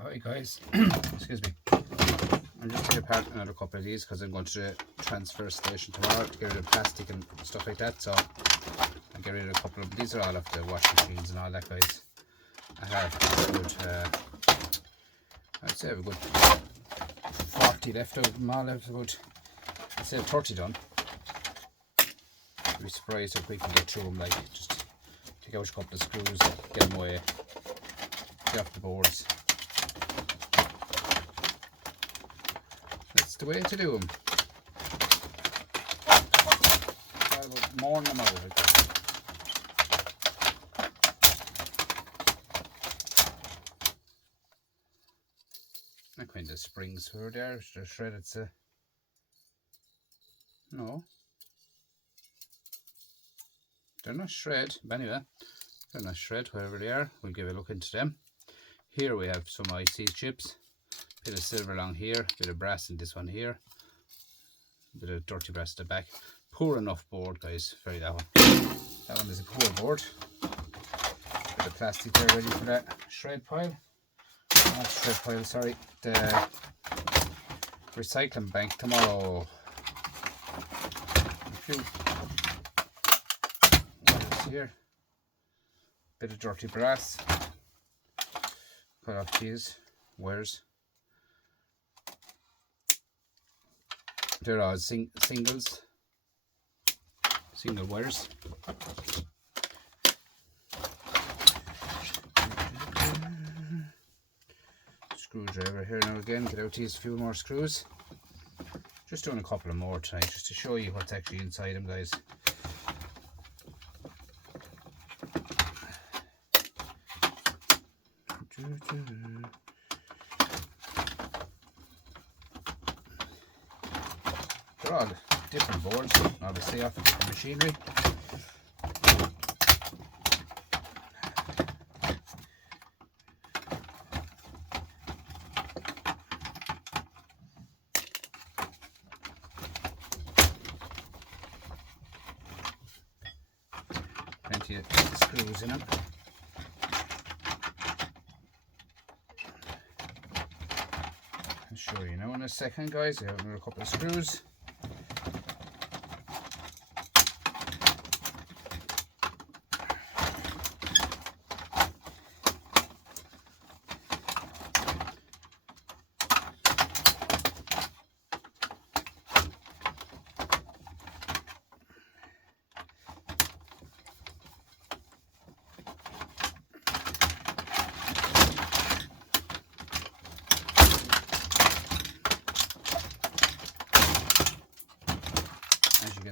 Hi guys, excuse me. I'm just taking apart another couple of these because I'm going to the transfer station tomorrow to get rid of plastic and stuff like that. So I'll get rid of a couple of them. These are all of the washing machines and all that, guys. I have a good, I'd say I have a good 40 left out of them all. I have about, I'd say 30 done. I'll be surprised how quick we can get through them. Like, just take out a couple of screws, get them away, get off the boards. That's the way to do them. Try about mourn them out of it. I kind of springs through there, they're shredded, so. No. They're not shred, but anyway, they're not shred, wherever they are. We'll give a look into them. Here we have some IC chips, bit of silver along here, bit of brass in this one here, bit of dirty brass at the back. Poor enough board, guys, very that one. That one is a poor board. Bit of plastic there ready for that shred pile. Not shred pile, sorry. The recycling bank tomorrow. A few wires here. Bit of dirty brass. Cut off these wires. They're all single wires. Screwdriver here now again, get out these few more screws. Just doing a couple of more tonight just to show you what's actually inside them, guys. They're all different boards, obviously off of different machinery. Plenty of screws in them. I'll show you now in a second, guys. I have another couple of screws.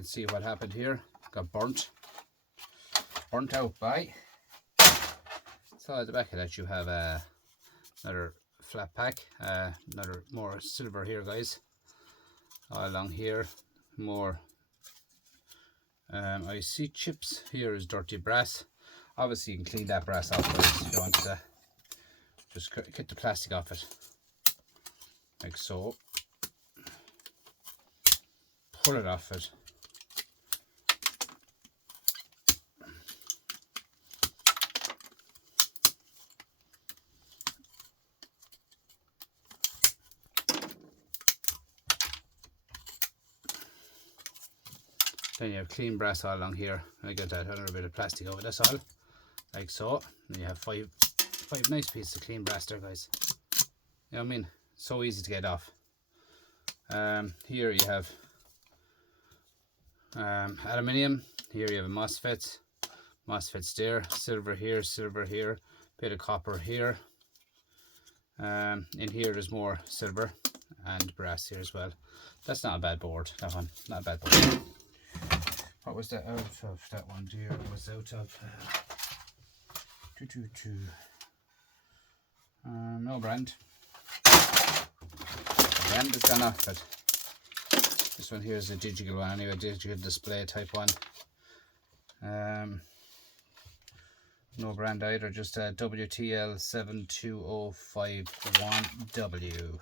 See what happened here. Got burnt out by. So at the back of that you have another flat pack, another more silver here, guys. All along here, more IC chips. Here is dirty brass. Obviously you can clean that brass off, guys, if you want to. Just get the plastic off it, like so. Pull it off it. Then you have clean brass all along here. I get that other bit of plastic over this all, like so. And you have five nice pieces of clean brass there, guys. You know what I mean? So easy to get off. Here you have aluminium. Here you have a MOSFETs there. Silver here, bit of copper here. In here there's more silver and brass here as well. That's not a bad board, that one. Not a bad board. What was that out of? That one here was out of no brand. The brand has gone off it. This one here is a digital one anyway, digital display type one. No brand either, just a WTL 72051W.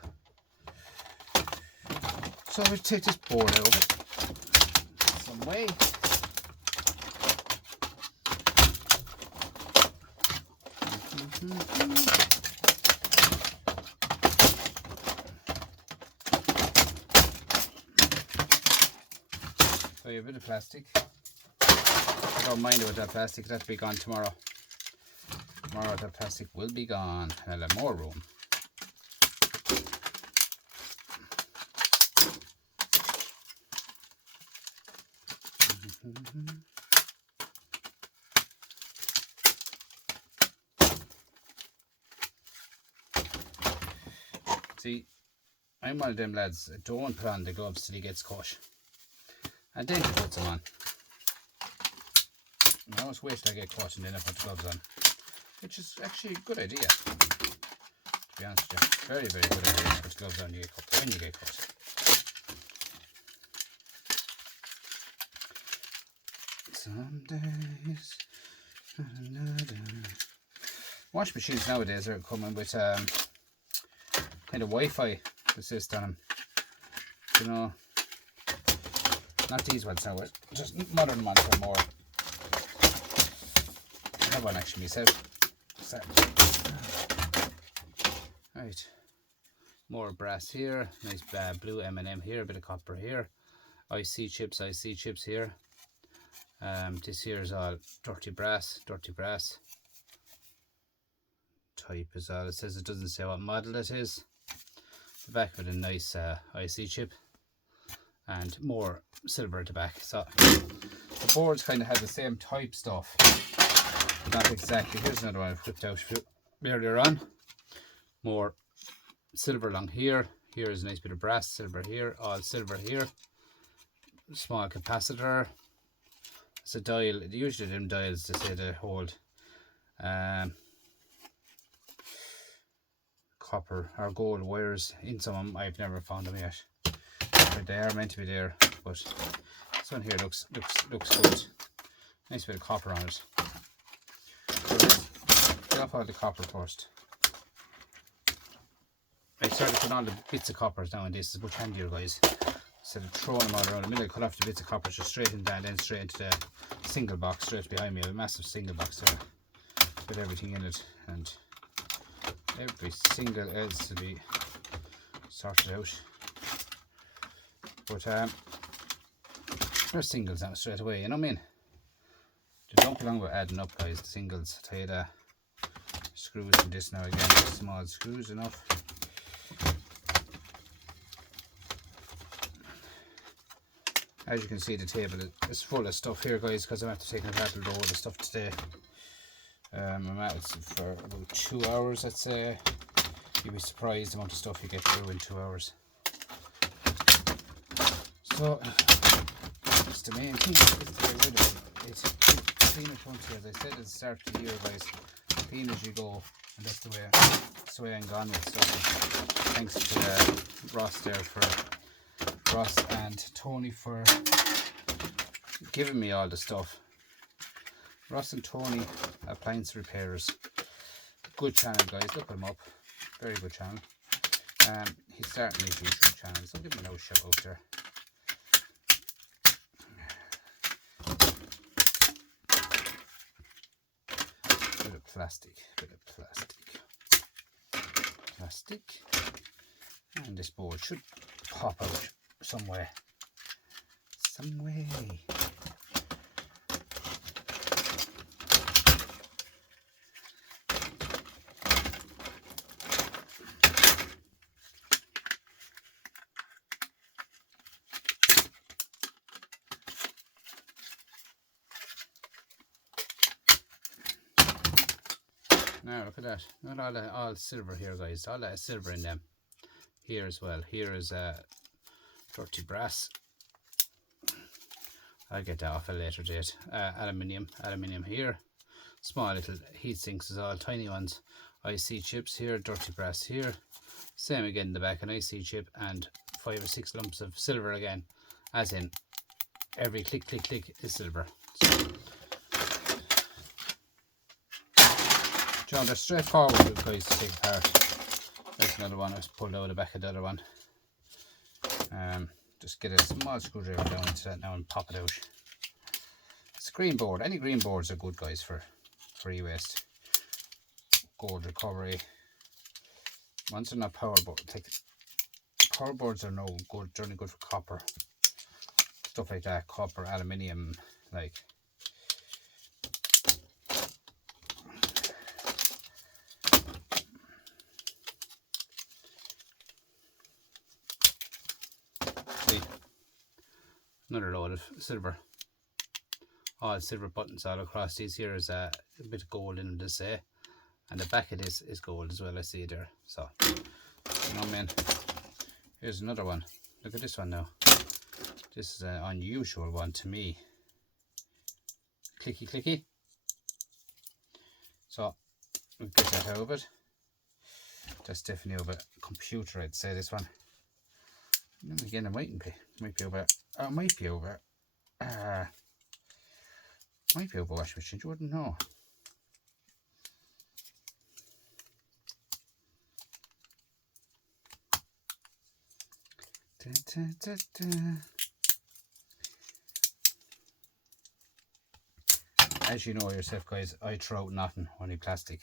So we'll take this board out of it some way. So you have a bit of plastic. I don't mind about that plastic, that'll be gone tomorrow. Tomorrow that plastic will be gone, and I'll have more room. See, I'm one of them lads that don't put on the gloves till he gets caught, and then he puts them on. I always wait till I get caught and then I put the gloves on, which is actually a good idea, to be honest with you. Very, very good idea to put the gloves on when you get caught. Some days, another. Wash machines nowadays are coming with kind of Wi-Fi assist on them. You know, not these ones now, just modern ones are more. I have one actually myself. So, right, more brass here, nice blue M&M here, a bit of copper here, IC chips here. This here is all dirty brass type is all. It says it doesn't say what model it is. The back with a nice IC chip and more silver at the back. So the boards kind of have the same type stuff. Not exactly. Here's another one I flipped out earlier on. More silver along here. Here is a nice bit of brass, silver here, all silver here. Small capacitor. It's a dial. Usually them dials they say they hold copper or gold wires in some of them. I've never found them yet. But they are meant to be there. But this one here looks good. Nice bit of copper on it. Get off all the copper first. I started putting all the bits of copper down. This is much handier, guys. Instead of throwing them all around the middle, I cut off the bits of copper just straight in there and then straight into the single box straight behind me. I have a massive single box there with everything in it, and every single else to be sorted out. But there's singles on it straight away, you know what I mean? They don't belong with adding up, guys, the singles. I'll tell you that. Screws in this now again, small screws enough. As you can see, the table is full of stuff here, guys, because I'm after taking apart a load of stuff today. I'm at it for about 2 hours, I'd say. You'd be surprised the amount of stuff you get through in 2 hours. So, that's the main thing, is to get rid of it. Clean it once, as I said at the start of the year, guys. Clean as you go, and that's the way I'm gone with stuff. Thanks to Ross and Tony for giving me all the stuff. Ross and Tony Appliance Repairers. Good channel, guys. Look him up. Very good channel. He's starting his YouTube channel, so give him a shout out there. Bit of plastic. And this board should pop out somewhere. Now look at that. Not all silver here, guys. All that silver in them. Here as well. Here is dirty brass. I'll get that off at a later date. Aluminium here. Small little heat sinks is all tiny ones. IC chips here, dirty brass here. Same again in the back, an IC chip and 5 or 6 lumps of silver again. As in, every click is silver. So, John, they're straightforward, guys, to take apart. There's another one I was pulled out of the back of the other one. Just get a small screwdriver down into that now and pop it out. It's a green board. Any green boards are good, guys, for e-waste. Gold recovery. Once they're not power board, power boards are no good. They're only good for copper. stuff like that, copper, aluminium, like. See, another load of silver. All silver buttons all across these here is a bit of gold in them, to say, and the back of this is gold as well. I see there. So, you know, man. Here's another one. Look at this one now. This is an unusual one to me. Clicky clicky. So we'll get that out of it. That's definitely over a computer, I'd say, this one. And then again, it might be over. Might be over washing machine. You wouldn't know. Da, da, da, da. As you know yourself, guys, I throw out nothing, only plastic.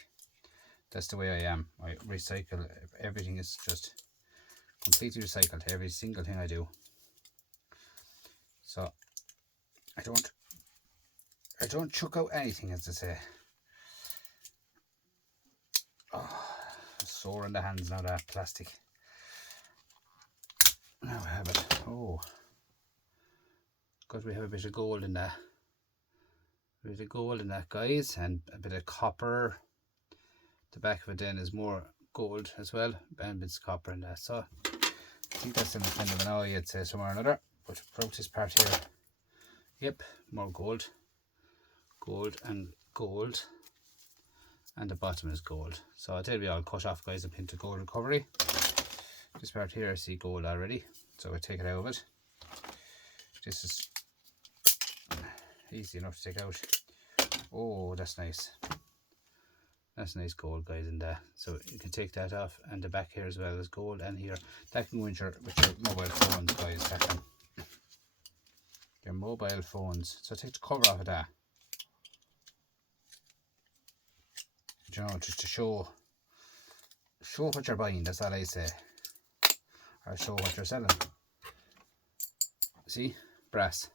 That's the way I am. I recycle. Everything is just completely recycled. Every single thing I do. So I don't chuck out anything, as I say. Oh, sore in the hands now, that plastic. Now I have it. Oh, because we have a bit of gold in that. A bit of gold in that, guys, and a bit of copper. The back of it then is more gold as well, and bits of copper in that. So I think that's in the kind of an eye, I'd say, somewhere or another. But about this part here, yep, more gold, gold and gold, and the bottom is gold. So they'll be all cut off, guys, up into gold recovery. This part here, I see gold already, so I take it out of it. This is easy enough to take out. Oh, that's nice. That's nice gold, guys, in there. So you can take that off, and the back here as well is gold, and here that can go with your mobile phones, guys. That can. Your mobile phones. So take the cover off of that. You know, just to show what you're buying. That's all I say. Or show what you're selling. See, brass.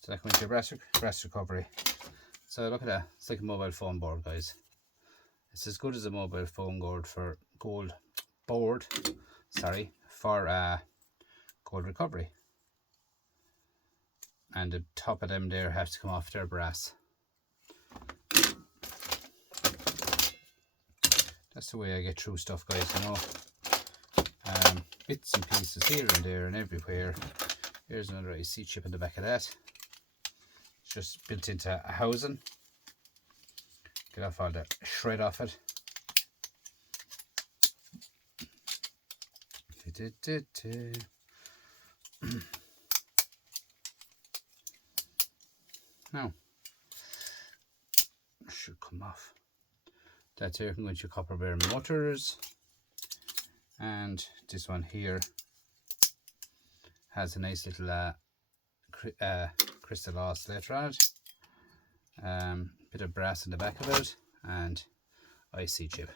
So that comes your brass recovery. So look at that. It's like a mobile phone board, guys. It's as good as a mobile phone board for gold recovery. And the top of them there have to come off their brass. That's the way I get through stuff, guys, you know. Bits and pieces here and there and everywhere. Here's another IC chip in the back of that. It's just built into a housing. Get off all the shred off it. Now, it should come off. That's here can go into your copper bearing motors. And this one here has a nice little crystal oscillator on it. Bit of brass in the back of it, and IC chip.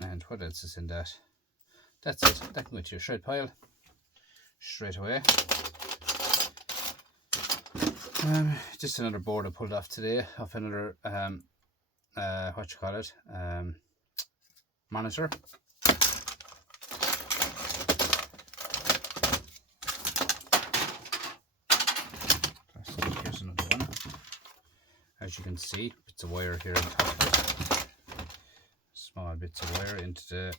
And what else is in that? That's it. That can go to your shred pile straight away. Just another board I pulled off today, off another monitor. Here's another one. As you can see, bits of wire here on top of it. Small bits of wire into the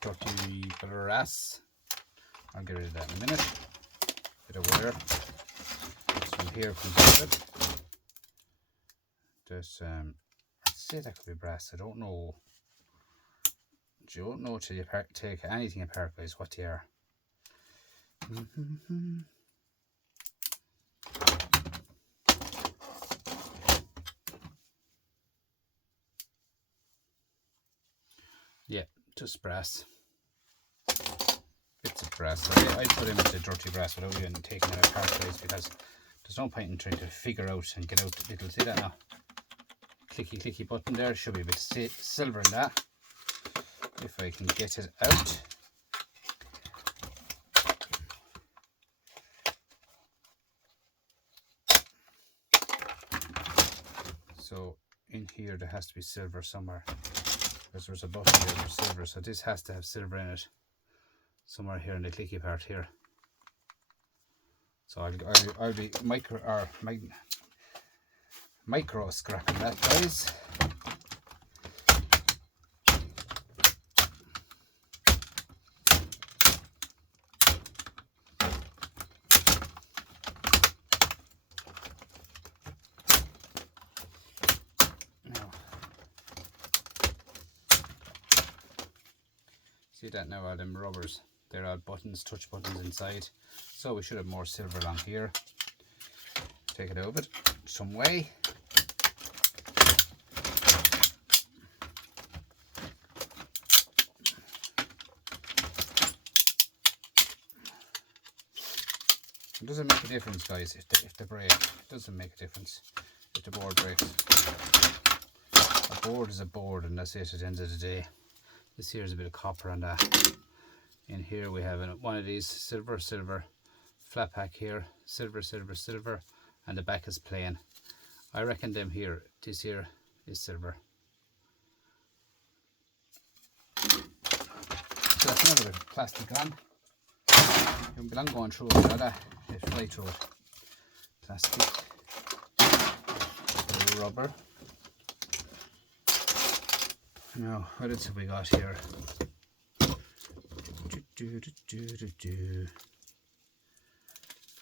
dirty brass. I'll get rid of that in a minute. Bit of wire. This one here comes out of it. There's I'd say that could be brass. I don't know. You don't know till you take anything apart, guys, what they are. Yeah, just brass. Bits of brass. I put in with the dirty brass without even taking it apart, guys, because there's no point in trying to figure out and get out the little, see that now? Clicky button there. Should be a bit of silver in that. If I can get it out. So in here there has to be silver somewhere, because there's a button here for silver, so this has to have silver in it somewhere here in the clicky part here. So I'll be micro scrapping that, guys. See that now, all them rubbers, they're all buttons, touch buttons inside. So we should have more silver along here. Take it over some way. It doesn't make a difference, guys, if they break. It doesn't make a difference if the board breaks. A board is a board, and that's it at the end of the day. This here is a bit of copper on that. In here we have one of these silver, flat pack here, silver, and the back is plain. I reckon them here, this here is silver. So that's another bit of plastic on. You won't be long going through it, that it fly through it. Plastic, rubber. Now, what else have we got here?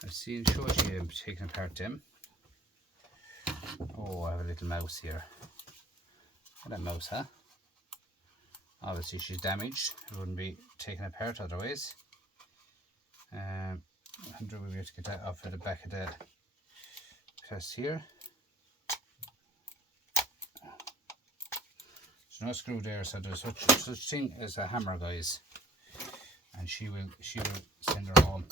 I've seen Shoji taking apart them. Oh, I have a little mouse here. What a mouse, huh? Obviously she's damaged. It wouldn't be taken apart otherwise. I wonder if we have to get that off at the back of the press here. There's no screw there, so there's such thing as a hammer, guys. And she will send her home.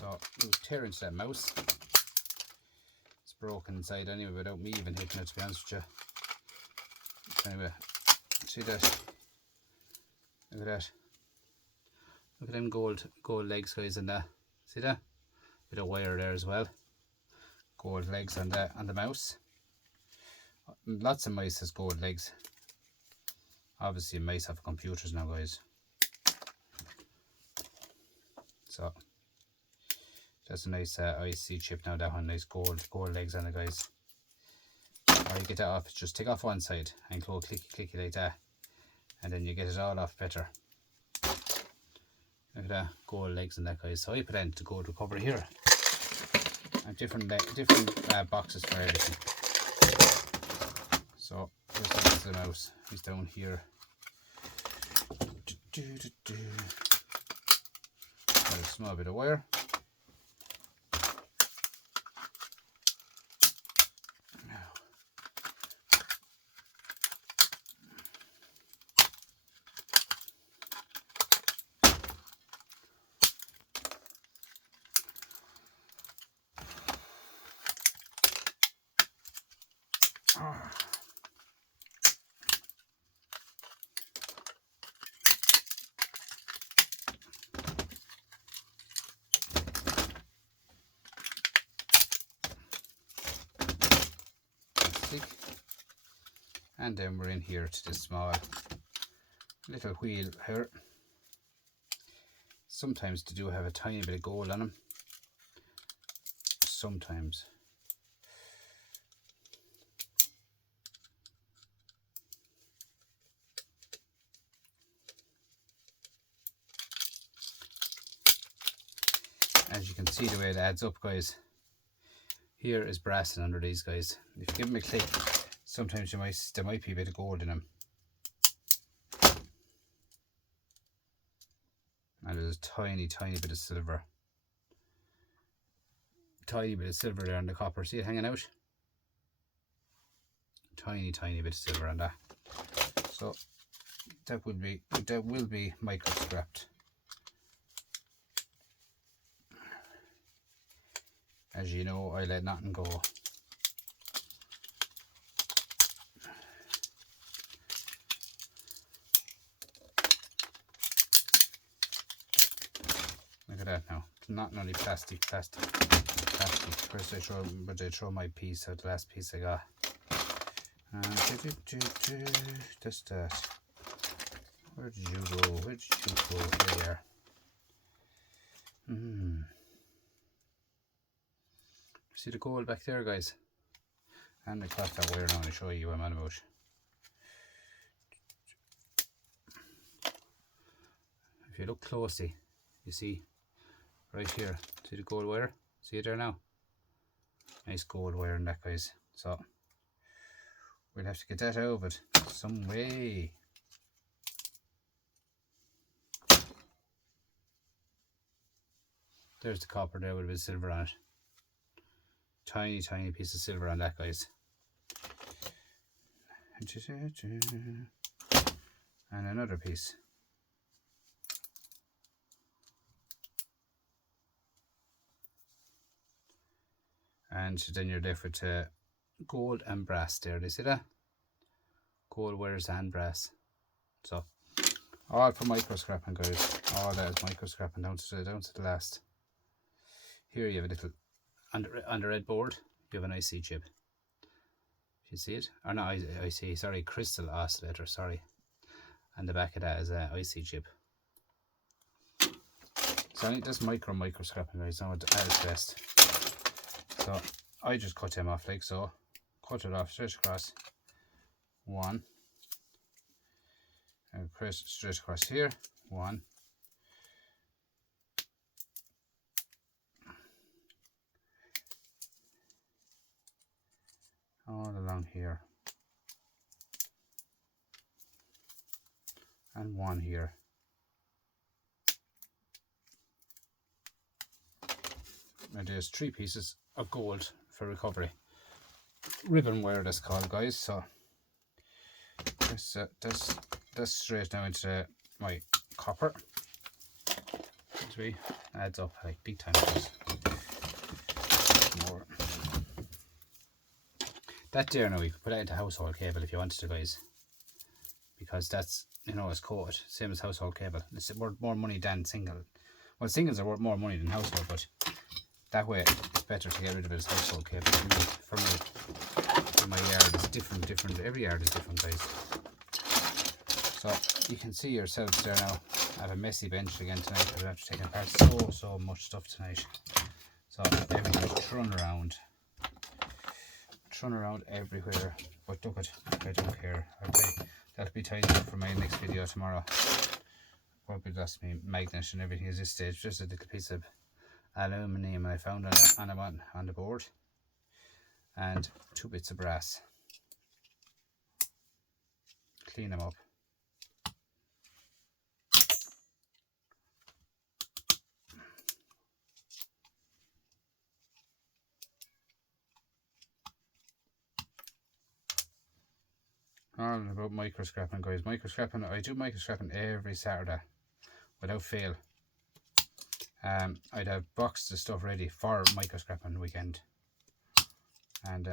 So we'll tear into that mouse. It's broken inside anyway without me even hitting it, to be honest with you. Anyway, see that? Look at that. Look at them gold legs, guys, and that. See that? Bit of wire there as well. Gold legs on the mouse. Lots of mice has gold legs. Obviously mice have computers now, guys. So that's a nice IC chip now, that one. Nice gold legs on it, guys. Or you get that off, just take off one side and go clicky like that, and then you get it all off better. Look at that, gold legs on that, guys. So I put in the gold recovery here. And different boxes for everything. So here's the mouse. He's down here. A small bit of wire. And then we're in here to this small little wheel here. Sometimes they do have a tiny bit of gold on them. Sometimes. As you can see the way it adds up, guys. Here is brass under these, guys. If you give them a click, sometimes there might be a bit of gold in them. And there's a tiny bit of silver. Tiny bit of silver there on the copper. See it hanging out? Tiny bit of silver on that. So that will be micro scrapped. As you know, I let nothing go. Look at that now. It's not only plastic. First I throw my piece out, the last piece I got. Just that. Where did you go? Where did you go? Here you are. See the gold back there, guys? And I crossed that wire now to show you what I'm on about. If you look closely, you see right here, see the gold wire? See it there now? Nice gold wire in that, guys. So we'll have to get that out of it some way. There's the copper there with a bit of silver on it. Tiny, tiny piece of silver on that, guys. And another piece. And then you're left with gold and brass there. Do you see that? Gold wires and brass. So all for micro scrapping, guys. All that is micro scrapping down to the last. Here you have a little on the red board. You have an IC chip. You see it? Or not IC, sorry, crystal oscillator. Sorry. And the back of that is an IC chip. So I think this micro scrapping, guys. Now at its best. So I just cut them off like so. Cut it off straight across. One. And press straight across here. One. All along here. And one here. And there's 3 pieces of gold for recovery. Ribbon wire, that's called, guys. So that's straight now into my copper. Adds up like big time. More. That there now, you could put that into household cable if you wanted to, guys. Because that's, you know, it's coated, same as household cable. It's worth more money than single. Well, singles are worth more money than household, but that way it's better to get rid of it as household cable. For me, my yard is different. Every yard is different, guys. So you can see yourselves there now. I have a messy bench again tonight because I have to take apart so much stuff tonight. So everything is thrown around everywhere. But look at, I don't care. That'll be tidy up for my next video tomorrow. Probably lost me magnet and everything at this stage. Just a little piece of aluminium I found on the board, and 2 bits of brass. Clean them up. All about micro scrapping, guys. Micro scrapping, I do micro scrapping every Saturday without fail. I'd have boxes of stuff ready for micro scrapping weekend. And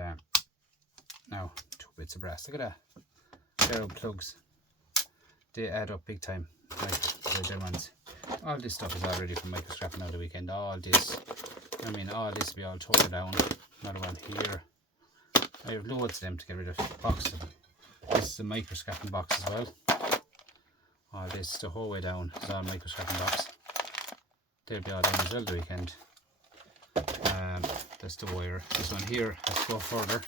now 2 bits of brass. Look at that. They're plugs. They add up big time, like the gem ones. All this stuff is all ready for micro scrapping now the weekend. All this will be all torn down. Another one here. I have loads of them to get rid of. Boxes of them. This is a micro scrapping box as well. All this the whole way down is all micro scrapping box. They'll be all done as well the weekend. That's the wire. This one here has to go further.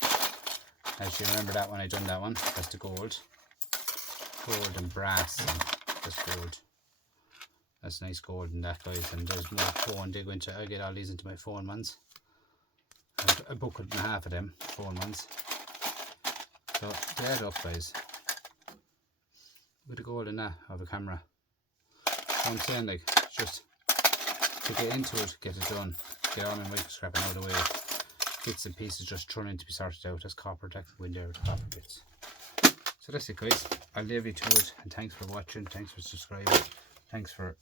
Actually, remember that one, I done that one. That's the gold and brass, and that's gold. That's nice gold in that, guys. And there's more phone. They go into. I get all these into my phone ones. A bucket and a half of them phone ones. So they add up, guys. With the gold in that of a camera. So I'm saying, like, just to get into it, get it done, get all my micro scrapping out of the way. Bits and pieces just thrown in to be sorted out as copper. That can go in there with the copper bits. So that's it, guys. I'll leave you to it, and thanks for watching, thanks for subscribing, thanks for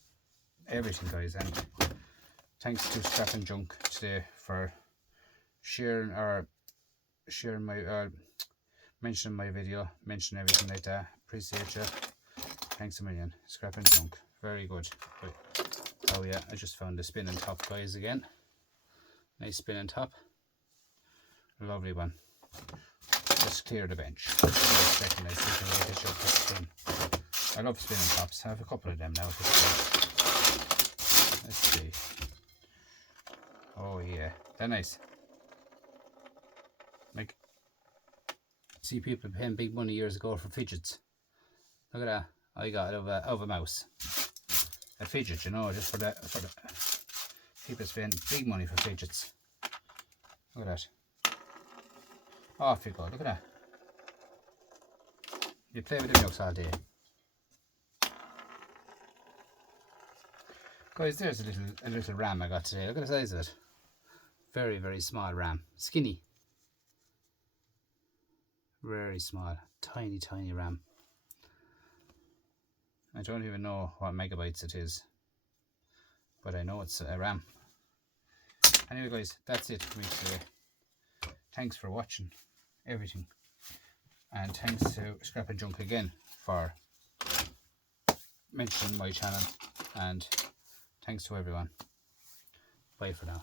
everything, guys, and thanks to Scrapping Junk today for sharing my mentioning my video, mentioning everything like that. Appreciate you. Thanks a million. Scrapping Junk, very good. Right. Oh yeah, I just found the spinning top, guys, again. Nice spinning top. Lovely one. Just clear the bench. Second, I love spinning tops. I have a couple of them now. Let's see. Oh yeah, they're nice. Like, see people paying big money years ago for fidgets. Look at that. I got it of a mouse. A fidget, you know, just for the people spend big money for fidgets. Look at that. Off you go. Look at that. You play with the ducks all day. Guys, there's a little ram I got today. Look at the size of it. Very, very small ram. Skinny. Very small. Tiny, tiny ram. I don't even know what megabytes it is, but I know it's a ram. Anyway guys, that's it for me today. Thanks for watching everything, and thanks to Scrap and Junk again for mentioning my channel, and thanks to everyone. Bye for now.